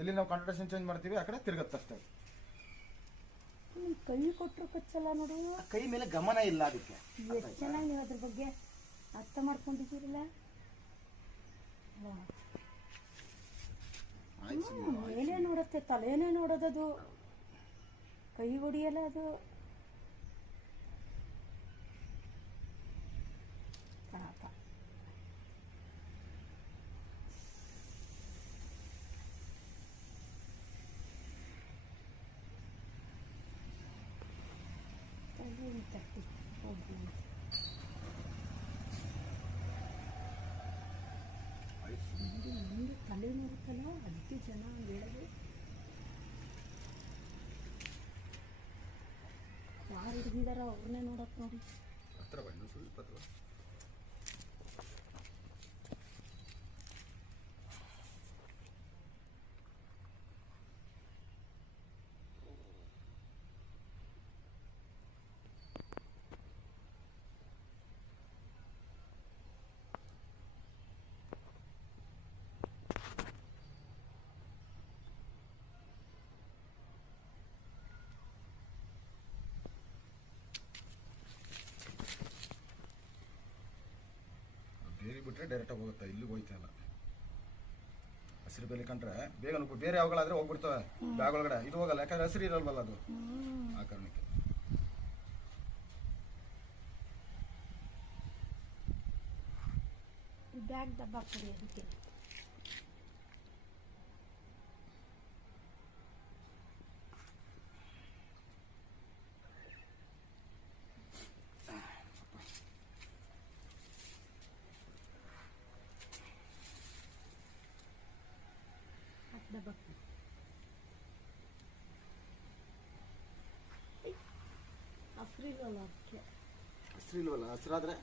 ಎಲ್ಲಿ ನಾವು concentration change ಮಾಡ್ತೀವಿ ಆ ಕಡೆ ತಿರುಗತ್ತೆ ಅಷ್ಟೇ. ಕೈ ಕೊಟ್ಟರು ಕಚ್ಚಲ್ಲ ನೋಡು. ಕೈ ಮೇಲೆ ಗಮನ ಇಲ್ಲ ಅದಕ್ಕೆ. ಎಷ್ಟು ಚೆನ್ನಾಗಿ ನೀವು ಅದ್ರ ಬಗ್ಗೆ ಅರ್ಥ ಮಾಡ್ಕೊಂಡಿದ್ದೀರಲ್ಲ. ಮೇಲೆ ನೋಡುತ್ತೆ, ತಲೆನೇ ನೋಡೋದದು, ಕೈ ಹೊಡಿಯಲ್ಲ ಅದು. ಪಾಪ ತಟ್ಟಿ ಹೋಗಿ ಮುಂದೆ ತಲೆ ನೋಡುತ್ತಲ್ಲ, ಅದಕ್ಕೆ ಜನ ಹೇಳೋದು. ಯಾರು ಹಿಡಿದಿದಾರ ಅವ್ರನ್ನೇ ನೋಡಕ್ ನೋಡಿ. ಬೇರೆ ಬಿಟ್ರೆ ಡೈರೆಕ್ಟಾಗಿ ಹೋಗುತ್ತೆ, ಇಲ್ಲಿಗೆ ಹೋಯ್ತಲ್ಲ. ಹಸಿರು ಬೇಲಿ ಕಂಡ್ರೆ ಬೇಗ ಬೇರೆ ಯಾವಾಗಲಾದ್ರೆ ಹೋಗ್ಬಿಡ್ತವೆ ಬ್ಯಾಗ್ ಒಳಗಡೆ, ಇದು ಹೋಗಲ್ಲ, ಯಾಕಂದ್ರೆ ಹಸಿರು ಇರಲ್ವಲ್ಲ ಅದು, ಆ ಕಾರಣಕ್ಕೆ. ಬ್ಯಾಗ್ ಡಬ್ಬ ಕೊಡಿ ಅದಕ್ಕೆ. ಡಬ್ಬ ಹಸಿರಿಲ್ವಲ್ಲ ಅದಕ್ಕೆ. ಹಸಿರಿಲ್ವಲ್ಲ, ಹಸಿರಾದ್ರೆ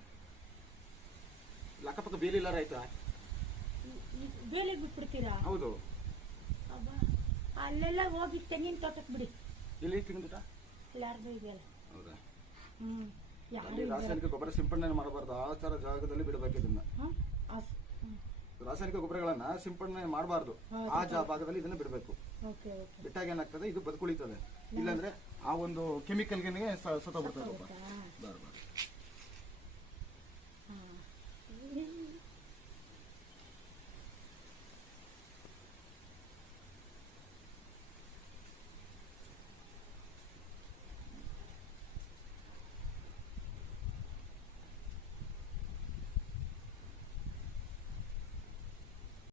ಅಕ್ಕಪಕ್ಕ ಬೇಲಿ ಇಲ್ಲಾರ ಆಯ್ತಾ, ಬೇಲಿಗೆ ಬಿಟ್ಬಿಡ್ತೀರಾ? ಹೌದು. ಅಲ್ಲೆಲ್ಲ ಹೋಗಿ ತೆಂಗಿನ ತೋಟಕ್ಕೆ ಬಿಡಿ. ಎಲ್ಲಿ ತೆಂಗಿನ ತೋಟ? ಎಲ್ಲಾರ್ದು ಇದೆಯಲ್ಲ. ಹೌದಾ? ಯಾರು ರಾಸಾಯನಿಕ ಗೊಬ್ಬರ ಸಿಂಪಡಣೆ ಮಾಡಬಾರ್ದು, ಆ ತರ ಜಾಗದಲ್ಲಿ ಬಿಡಬೇಕು ಇದನ್ನ. ರಾಸಾಯನಿಕ ಗೊಬ್ಬರಗಳನ್ನ ಸಿಂಪಡಣೆ ಮಾಡಬಾರ್ದು, ಆ ಭಾಗದಲ್ಲಿ ಇದನ್ನ ಬಿಡಬೇಕು. ಬಿಟ್ಟಾಗ ಏನಾಗ್ತದೆ, ಇದು ಬದುಕುಳಿತದೆ. ಇಲ್ಲಾಂದ್ರೆ ಆ ಒಂದು ಕೆಮಿಕಲ್ಗೆ ಸತ್ತೋಗ್ಬಿಡ್ತದೆ.